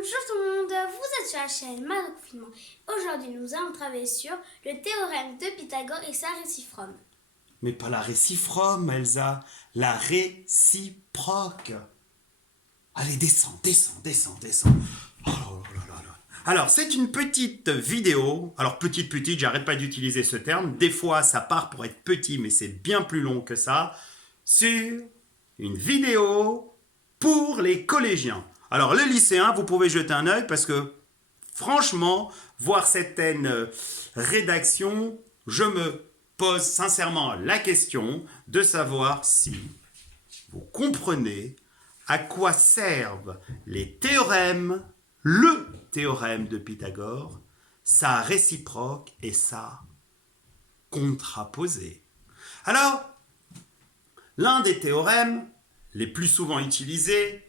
Bonjour tout le monde, vous êtes sur la chaîne Maman Confinement. Aujourd'hui, nous allons travailler sur le théorème de Pythagore et sa réciproque. Mais pas la réciproque, Elsa, la réciproque. Allez, descends. Oh là là là. Alors, c'est une petite vidéo. Alors, petite, j'arrête pas d'utiliser ce terme. Des fois, ça part pour être petit, mais c'est bien plus long que ça. Sur une vidéo pour les collégiens. Alors, le lycéen, vous pouvez jeter un œil parce que, franchement, voir certaines rédactions, je me pose sincèrement la question de savoir si vous comprenez à quoi servent les théorèmes, le théorème de Pythagore, sa réciproque et sa contraposée. Alors, l'un des théorèmes les plus souvent utilisés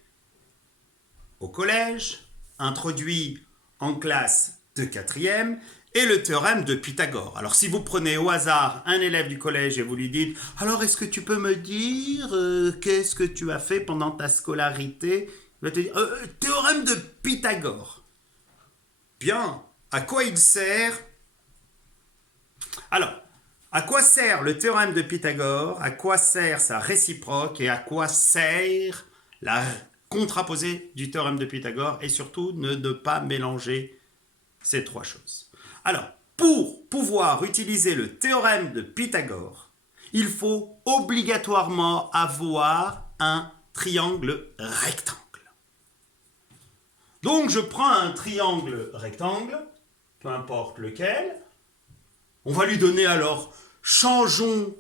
au collège, introduit en classe de 4e, est le théorème de Pythagore. Alors si vous prenez au hasard un élève du collège et vous lui dites « Alors est-ce que tu peux me dire qu'est-ce que tu as fait pendant ta scolarité ?» Il va te dire « Théorème de Pythagore. » Bien, à quoi il sert? Alors, à quoi sert le théorème de Pythagore? À quoi sert sa réciproque? Et à quoi sert la contraposée du théorème de Pythagore? Et surtout, ne pas mélanger ces trois choses. Alors, pour pouvoir utiliser le théorème de Pythagore, il faut obligatoirement avoir un triangle rectangle. Donc, je prends un triangle rectangle, peu importe lequel. On va lui donner alors, changeons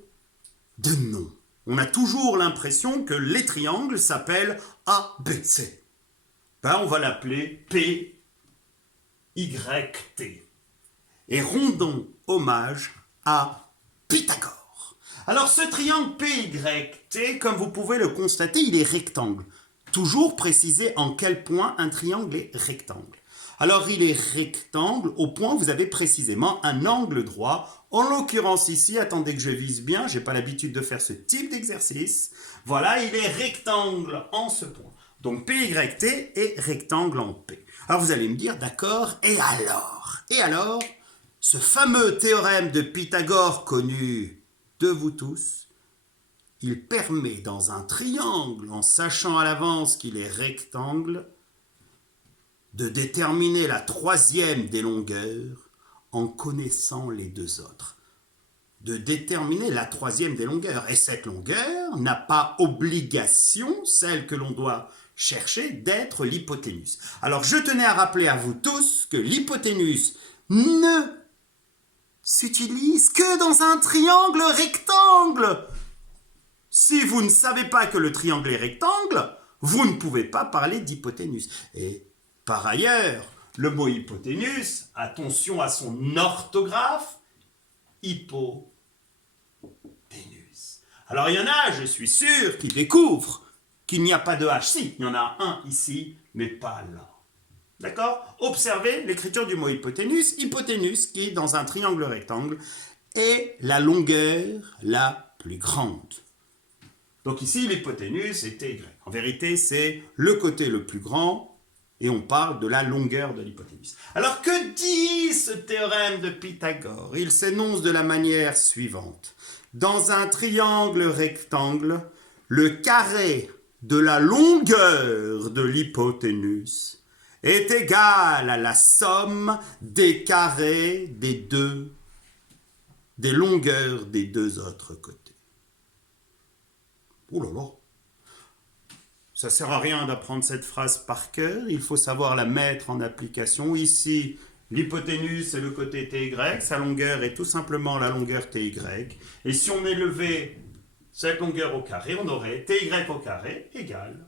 de nom. On a toujours l'impression que les triangles s'appellent ABC. Ben, on va l'appeler PYT. Et rendons hommage à Pythagore. Alors ce triangle PYT, comme vous pouvez le constater, il est rectangle. Toujours préciser en quel point un triangle est rectangle. Alors il est rectangle au point où vous avez précisément un angle droit. En l'occurrence ici, attendez que je vise bien, je n'ai pas l'habitude de faire ce type d'exercice. Voilà, il est rectangle en ce point. Donc PYT est rectangle en P. Alors vous allez me dire, d'accord, et alors, ce fameux théorème de Pythagore connu de vous tous, il permet dans un triangle, en sachant à l'avance qu'il est rectangle, de déterminer la troisième des longueurs en connaissant les deux autres. De déterminer la troisième des longueurs. Et cette longueur n'a pas obligation, celle que l'on doit chercher, d'être l'hypoténuse. Alors je tenais à rappeler à vous tous que l'hypoténuse ne s'utilise que dans un triangle rectangle. Si vous ne savez pas que le triangle est rectangle, vous ne pouvez pas parler d'hypoténuse. Et par ailleurs, le mot hypoténuse, attention à son orthographe, hypoténuse. Alors il y en a, je suis sûr, qui découvrent qu'il n'y a pas de H. Si, il y en a un ici, mais pas là. D'accord? Observez l'écriture du mot hypoténuse. Hypoténuse qui, dans un triangle rectangle, est la longueur la plus grande. Donc ici, l'hypoténuse est TY. En vérité, c'est le côté le plus grand et on parle de la longueur de l'hypoténuse. Alors que dit ce théorème de Pythagore? Il s'énonce de la manière suivante. Dans un triangle rectangle, le carré de la longueur de l'hypoténuse est égal à la somme des carrés des longueurs des deux autres côtés. Oh là là! Ça ne sert à rien d'apprendre cette phrase par cœur, il faut savoir la mettre en application. Ici, l'hypoténuse, c'est le côté TY, sa longueur est tout simplement la longueur TY. Et si on élevait cette longueur au carré, on aurait TY au carré égale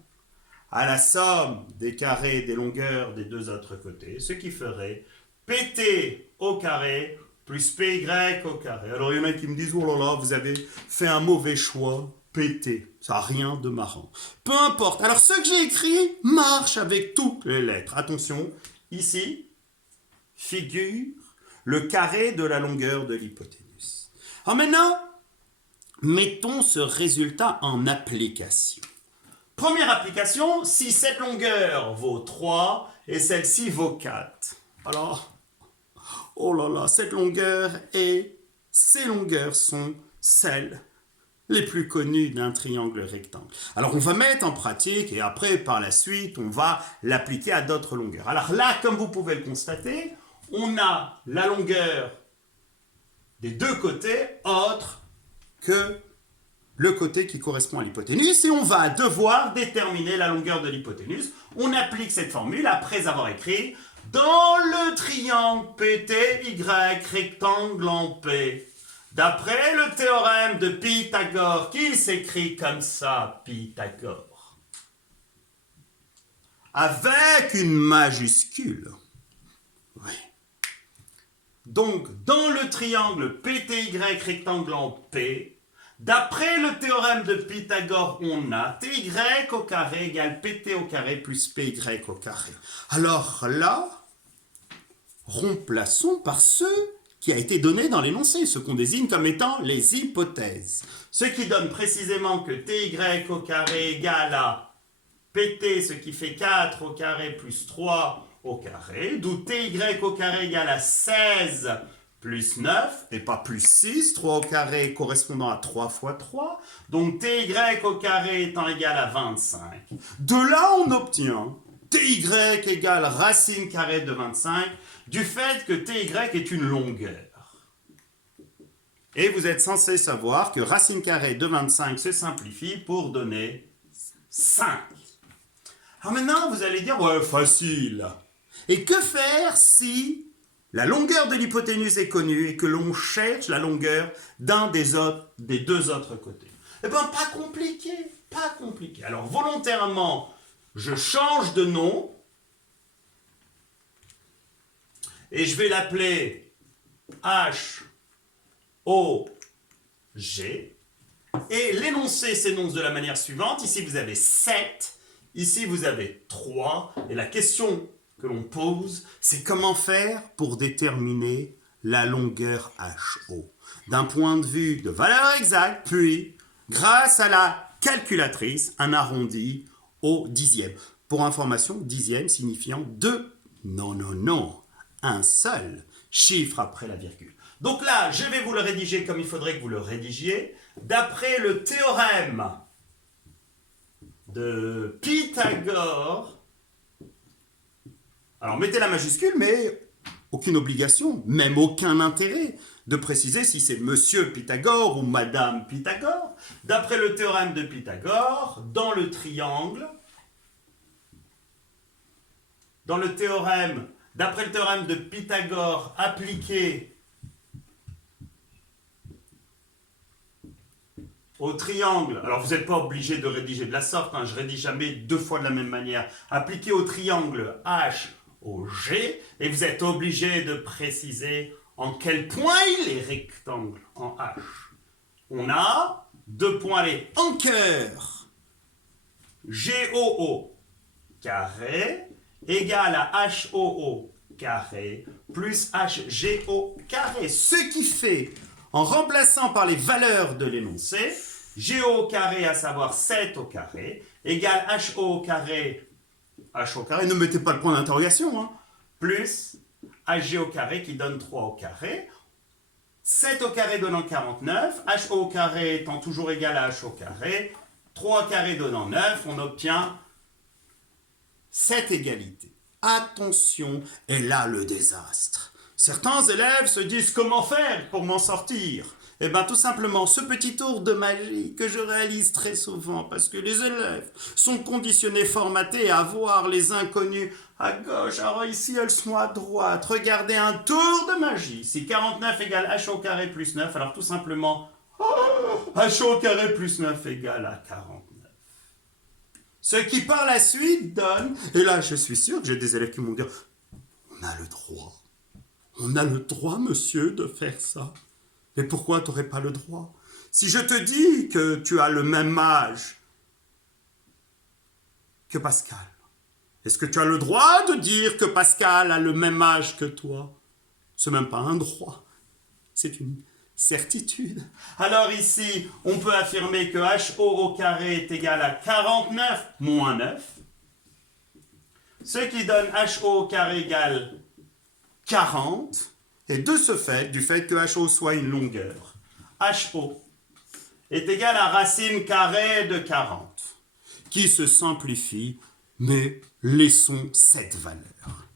à la somme des carrés des longueurs des deux autres côtés, ce qui ferait PT au carré plus PY au carré. Alors il y en a qui me disent, oh là là, vous avez fait un mauvais choix. PT, ça n'a rien de marrant. Peu importe. Alors, ce que j'ai écrit marche avec toutes les lettres. Attention, ici, figure le carré de la longueur de l'hypoténuse. Alors maintenant, mettons ce résultat en application. Première application, si cette longueur vaut 3 et celle-ci vaut 4. Alors, oh là là, cette longueur et ces longueurs sont celles les plus connues d'un triangle rectangle. Alors on va mettre en pratique et après par la suite on va l'appliquer à d'autres longueurs. Alors là, comme vous pouvez le constater, on a la longueur des deux côtés autre que le côté qui correspond à l'hypoténuse et on va devoir déterminer la longueur de l'hypoténuse. On applique cette formule après avoir écrit dans le triangle PTY rectangle en P. D'après le théorème de Pythagore, qui s'écrit comme ça, Pythagore, avec une majuscule. Oui. Donc, dans le triangle PTY rectangle en P, d'après le théorème de Pythagore, on a TY au carré égale PT au carré plus PY au carré. Alors là, remplaçons par ce qui a été donné dans l'énoncé, ce qu'on désigne comme étant les hypothèses. Ce qui donne précisément que TY au carré égale à PT, ce qui fait 4 au carré plus 3 au carré, d'où TY au carré égale à 16 plus 9, et pas plus 6, 3 au carré correspondant à 3 fois 3, donc TY au carré étant égal à 25. De là, on obtient TY égale racine carrée de 25, du fait que TY est une longueur. Et vous êtes censé savoir que racine carrée de 25 se simplifie pour donner 5. Alors maintenant, vous allez dire, ouais, facile. Et que faire si la longueur de l'hypoténuse est connue et que l'on cherche la longueur d'un des deux autres côtés? Eh bien, pas compliqué, pas compliqué. Alors, volontairement, je change de nom et je vais l'appeler HOG. Et l'énoncé s'énonce de la manière suivante. Ici, vous avez 7. Ici, vous avez 3. Et la question que l'on pose, c'est comment faire pour déterminer la longueur HO d'un point de vue de valeur exacte, puis, grâce à la calculatrice, un arrondi au dixième. Pour information, dixième signifiant 2. Non, un seul chiffre après la virgule. Donc là, je vais vous le rédiger comme il faudrait que vous le rédigiez. D'après le théorème de Pythagore, alors mettez la majuscule, mais aucune obligation, même aucun intérêt de préciser si c'est Monsieur Pythagore ou Madame Pythagore. D'après le théorème de Pythagore, dans le triangle, d'après le théorème de Pythagore appliqué au triangle, alors vous n'êtes pas obligé de rédiger de la sorte, je ne rédige jamais deux fois de la même manière, appliqué au triangle HOG, et vous êtes obligé de préciser en quel point il est rectangle en H. On a deux points allés en cœur, GOO carré égale à HOO carré plus HGO carré, ce qui fait, en remplaçant par les valeurs de l'énoncé, GO au carré, à savoir 7 au carré, égale HO au carré, ne mettez pas le point d'interrogation, plus HG au carré qui donne 3 au carré, 7 au carré donnant 49, HO au carré étant toujours égal à H au carré, 3 au carré donnant 9, on obtient cette égalité. Attention, et là le désastre. Certains élèves se disent comment faire pour m'en sortir. Eh bien tout simplement ce petit tour de magie que je réalise très souvent parce que les élèves sont conditionnés, formatés à voir les inconnus à gauche. Alors ici elles sont à droite. Regardez un tour de magie. Si 49 égale H au carré plus 9, alors tout simplement H au carré plus 9 égale à 49. Ce qui par la suite donne, et là je suis sûr que j'ai des élèves qui vont dire on a le droit. On a le droit, monsieur, de faire ça. Mais pourquoi tu n'aurais pas le droit? Si je te dis que tu as le même âge que Pascal, est-ce que tu as le droit de dire que Pascal a le même âge que toi? C'est même pas un droit. C'est une certitude. Alors ici, on peut affirmer que HO au carré est égal à 49 moins 9. Ce qui donne HO au carré égale 40. Et de ce fait, du fait que HO soit une longueur, HO est égal à racine carrée de 40, qui se simplifie, mais laissons cette valeur.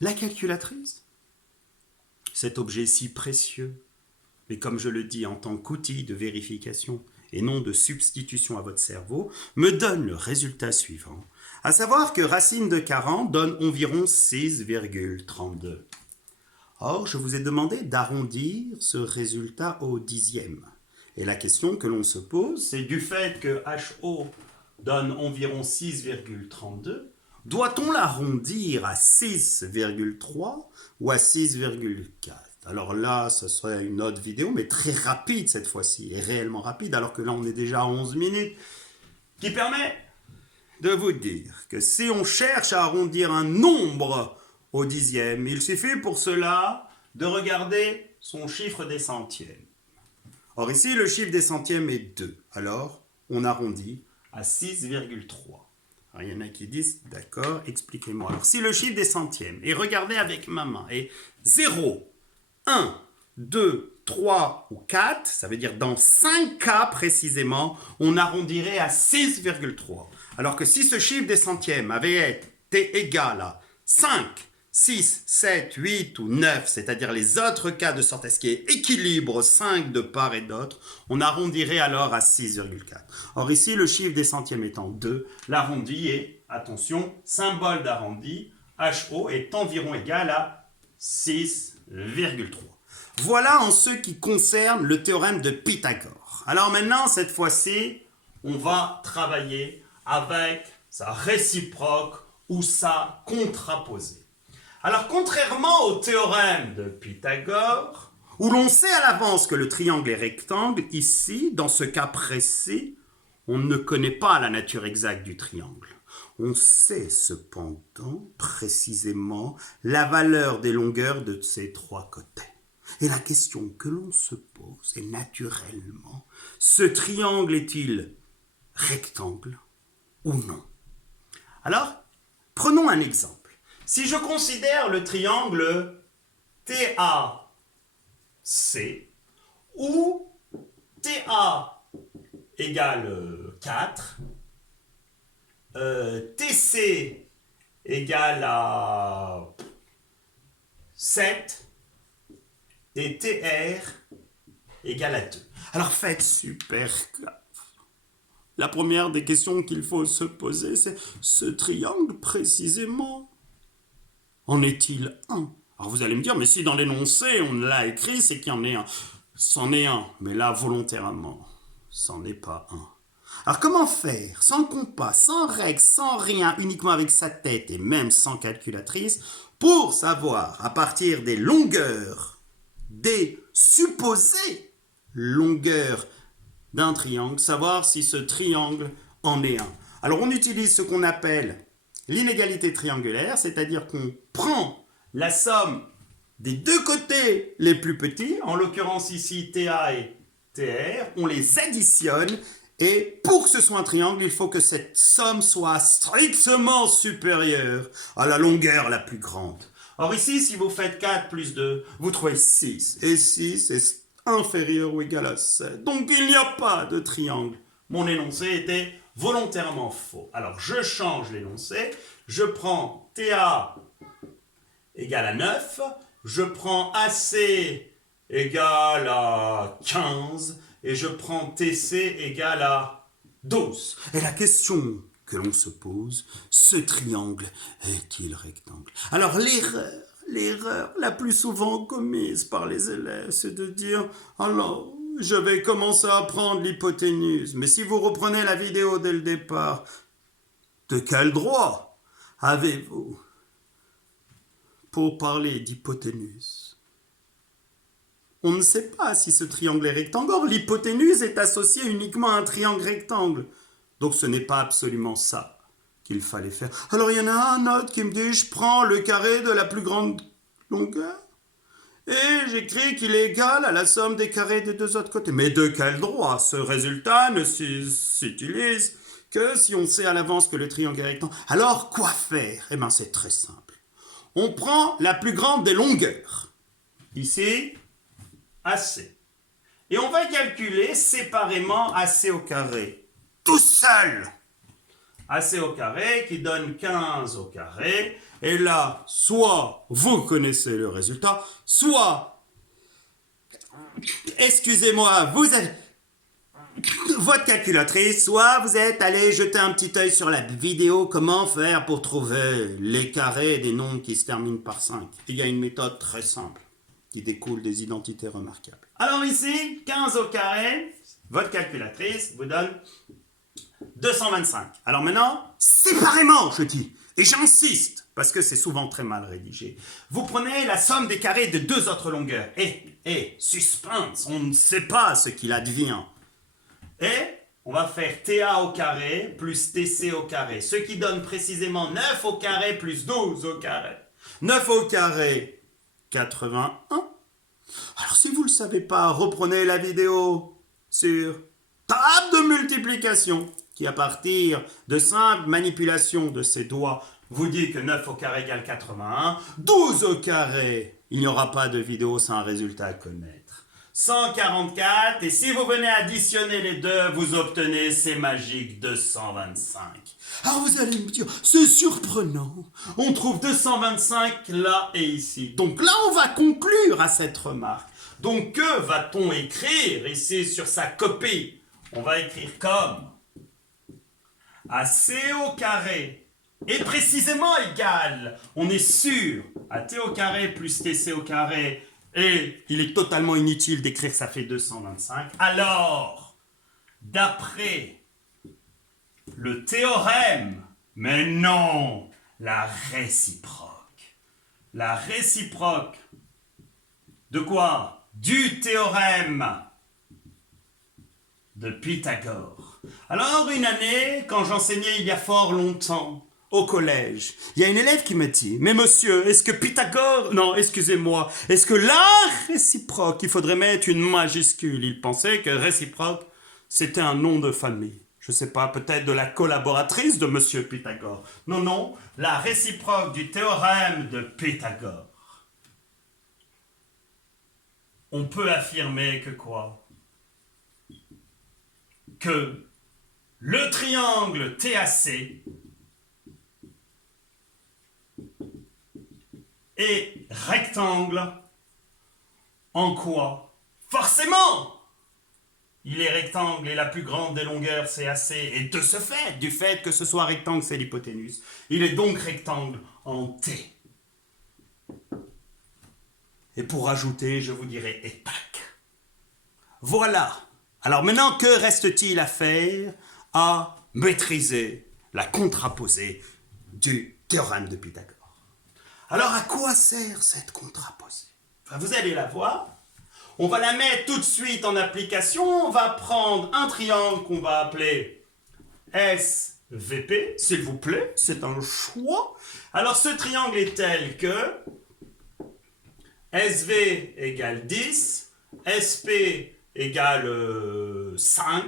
La calculatrice, cet objet si précieux, mais comme je le dis en tant qu'outil de vérification et non de substitution à votre cerveau, me donne le résultat suivant, à savoir que racine de 40 donne environ 6,32. Or, je vous ai demandé d'arrondir ce résultat au dixième. Et la question que l'on se pose, c'est du fait que HO donne environ 6,32, doit-on l'arrondir à 6,3 ou à 6,4? Alors là, ce serait une autre vidéo, mais très rapide cette fois-ci, et réellement rapide, alors que là, on est déjà à 11 minutes, qui permet de vous dire que si on cherche à arrondir un nombre au dixième, il suffit pour cela de regarder son chiffre des centièmes. Or ici, le chiffre des centièmes est 2, alors on arrondit à 6,3. Alors, il y en a qui disent, d'accord, expliquez-moi. Alors, si le chiffre des centièmes, et regardez avec ma main, est 0, 1, 2, 3 ou 4, ça veut dire dans 5 cas précisément, on arrondirait à 6,3. Alors que si ce chiffre des centièmes avait été égal à 5, 6, 7, 8 ou 9, c'est-à-dire les autres cas de sorte à ce qu'il y ait équilibre 5 de part et d'autre, on arrondirait alors à 6,4. Or ici, le chiffre des centièmes étant 2, l'arrondi est, attention, symbole d'arrondi, HO est environ égal à 6,3. Voilà en ce qui concerne le théorème de Pythagore. Alors maintenant, cette fois-ci, on va travailler avec sa réciproque ou sa contraposée. Alors, contrairement au théorème de Pythagore, où l'on sait à l'avance que le triangle est rectangle, ici, dans ce cas précis, on ne connaît pas la nature exacte du triangle. On sait cependant précisément la valeur des longueurs de ces trois côtés. Et la question que l'on se pose est naturellement, ce triangle est-il rectangle ou non? Alors, prenons un exemple. Si je considère le triangle TAC où TA égale 4, TC égale à 7 et TR égale à 2. Alors faites super gaffe. La première des questions qu'il faut se poser, c'est ce triangle précisément, en est-il un? Alors vous allez me dire, mais si dans l'énoncé on l'a écrit, c'est qu'il y en ait un. C'en est un, mais là volontairement, c'en n'est pas un. Alors comment faire, sans compas, sans règle, sans rien, uniquement avec sa tête et même sans calculatrice, pour savoir à partir des longueurs, des supposées longueurs d'un triangle, savoir si ce triangle en est un. Alors on utilise ce qu'on appelle l'inégalité triangulaire, c'est-à-dire qu'on prend la somme des deux côtés les plus petits, en l'occurrence ici TA et TR, on les additionne et pour que ce soit un triangle, il faut que cette somme soit strictement supérieure à la longueur la plus grande. Or ici, si vous faites 4 plus 2, vous trouvez 6. Et 6 est inférieur ou égal à 7. Donc il n'y a pas de triangle. Mon énoncé était volontairement faux. Alors je change l'énoncé. Je prends TA égale à 9. Je prends AC égale à 15. Et je prends TC égale à 12. Et la question que l'on se pose, ce triangle est-il rectangle? Alors l'erreur la plus souvent commise par les élèves, c'est de dire « Alors, je vais commencer à apprendre l'hypoténuse. » Mais si vous reprenez la vidéo dès le départ, de quel droit avez-vous pour parler d'hypoténuse? On ne sait pas si ce triangle est rectangle. Or, l'hypoténuse est associée uniquement à un triangle rectangle. Donc ce n'est pas absolument ça qu'il fallait faire. Alors il y en a un autre qui me dit, je prends le carré de la plus grande longueur. Et j'écris qu'il est égal à la somme des carrés des deux autres côtés. Mais de quel droit? Ce résultat ne s'utilise que si on sait à l'avance que le triangle est rectangle. Alors, quoi faire? Eh bien, c'est très simple. On prend la plus grande des longueurs. Ici, AC. Et on va calculer séparément AC au carré. Tout seul! AC au carré qui donne 15 au carré. Et là, soit vous connaissez le résultat, soit, excusez-moi, vous avez votre calculatrice, soit vous êtes allé jeter un petit œil sur la vidéo comment faire pour trouver les carrés des nombres qui se terminent par 5. Il y a une méthode très simple qui découle des identités remarquables. Alors ici, 15 au carré, votre calculatrice vous donne 225. Alors maintenant, séparément, je dis, et j'insiste, parce que c'est souvent très mal rédigé, vous prenez la somme des carrés de deux autres longueurs. Et, suspense, on ne sait pas ce qu'il advient. Et on va faire TA au carré plus TC au carré, ce qui donne précisément 9 au carré plus 12 au carré. 9 au carré, 81. Alors si vous ne le savez pas, reprenez la vidéo sur table de multiplication, qui à partir de simple manipulation de ses doigts vous dit que 9 au carré égale 81. 12 au carré, il n'y aura pas de vidéo, c'est un résultat à connaître. 144, et si vous venez additionner les deux, vous obtenez ces magiques 225. Alors vous allez me dire, c'est surprenant, on trouve 225 là et ici. Donc là, on va conclure à cette remarque. Donc que va-t-on écrire ici sur sa copie? On va écrire comme AC au carré est précisément égal, on est sûr, à T au carré plus TC au carré, et il est totalement inutile d'écrire que ça fait 225. Alors, d'après le théorème, mais non, la réciproque. La réciproque de quoi? Du théorème de Pythagore. Alors, une année, quand j'enseignais il y a fort longtemps, au collège, il y a une élève qui me dit, mais monsieur, est-ce que Pythagore, non, excusez-moi, est-ce que la réciproque, il faudrait mettre une majuscule? Il pensait que réciproque, c'était un nom de famille. Je sais pas, peut-être de la collaboratrice de monsieur Pythagore. Non, non, la réciproque du théorème de Pythagore. On peut affirmer que quoi? Que le triangle TAC et rectangle, en quoi? Forcément, il est rectangle et la plus grande des longueurs c'est AC, et de ce fait, du fait que ce soit rectangle, c'est l'hypoténuse, il est donc rectangle en T. Et pour ajouter, je vous dirai épaque. Voilà. Alors maintenant, que reste-t-il à faire? À maîtriser la contraposée du théorème de Pythagore. Alors, à quoi sert cette contraposée? Enfin, vous allez la voir. On va la mettre tout de suite en application. On va prendre un triangle qu'on va appeler SVP, s'il vous plaît. C'est un choix. Alors, ce triangle est tel que SV égale 10, SP égale 5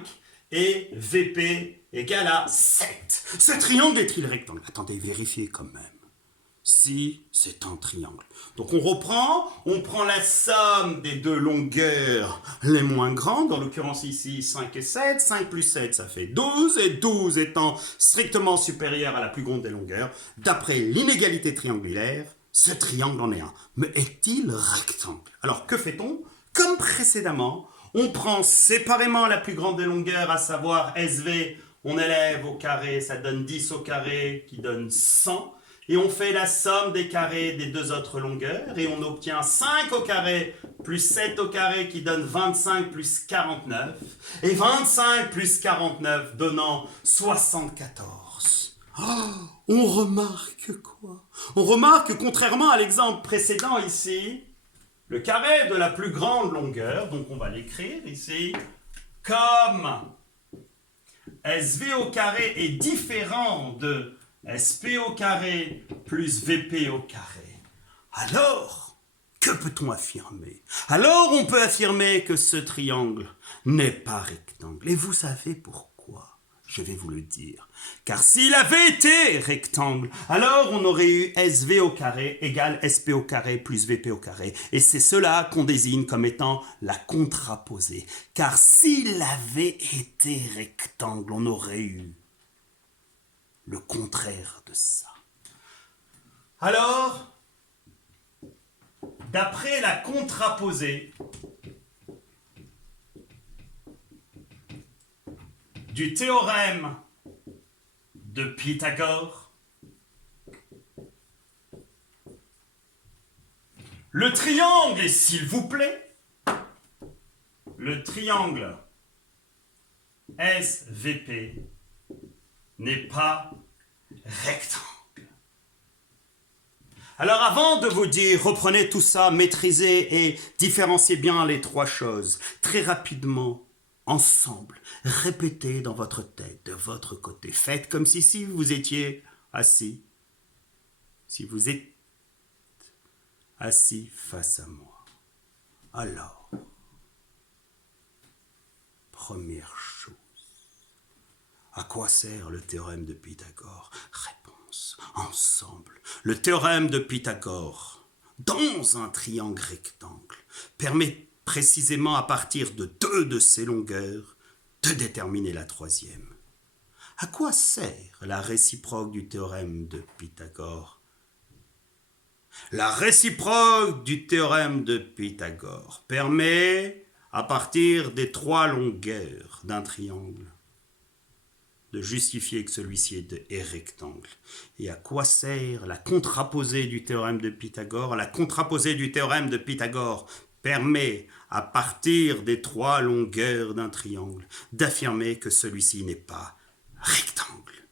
et VP égale à 7. Ce triangle est-il rectangle? Attendez, vérifiez quand même. Si c'est un triangle. Donc on prend la somme des deux longueurs les moins grandes, en l'occurrence ici 5 et 7, 5 plus 7 ça fait 12, et 12 étant strictement supérieur à la plus grande des longueurs, d'après l'inégalité triangulaire, ce triangle en est un. Mais est-il rectangle? Alors que fait-on? Comme précédemment, on prend séparément la plus grande des longueurs, à savoir SV, on élève au carré, ça donne 10 au carré qui donne 100, et on fait la somme des carrés des deux autres longueurs, et on obtient 5 au carré plus 7 au carré qui donne 25 plus 49, et 25 plus 49 donnant 74. Oh, on remarque quoi? On remarque que contrairement à l'exemple précédent ici, le carré de la plus grande longueur, donc on va l'écrire ici, comme SV au carré est différent de SP au carré plus VP au carré. Alors, que peut-on affirmer? Alors on peut affirmer que ce triangle n'est pas rectangle. Et vous savez pourquoi? Je vais vous le dire. Car s'il avait été rectangle, alors on aurait eu SV au carré égale SP au carré plus VP au carré. Et c'est cela qu'on désigne comme étant la contraposée. Car s'il avait été rectangle, on aurait eu le contraire de ça. Alors, d'après la contraposée du théorème de Pythagore, le triangle, s'il vous plaît, le triangle SVP n'est pas rectangle. Alors avant de vous dire, reprenez tout ça, maîtrisez et différenciez bien les trois choses. Très rapidement, ensemble, répétez dans votre tête, de votre côté. Faites comme si vous étiez assis. Si vous êtes assis face à moi. Alors, première chose, à quoi sert le théorème de Pythagore? Réponse, ensemble. Le théorème de Pythagore, dans un triangle rectangle, permet précisément à partir de deux de ces longueurs de déterminer la troisième. À quoi sert la réciproque du théorème de Pythagore? La réciproque du théorème de Pythagore permet, à partir des trois longueurs d'un triangle, de justifier que celui-ci est rectangle. Et à quoi sert la contraposée du théorème de Pythagore? La contraposée du théorème de Pythagore permet, à partir des trois longueurs d'un triangle, d'affirmer que celui-ci n'est pas rectangle.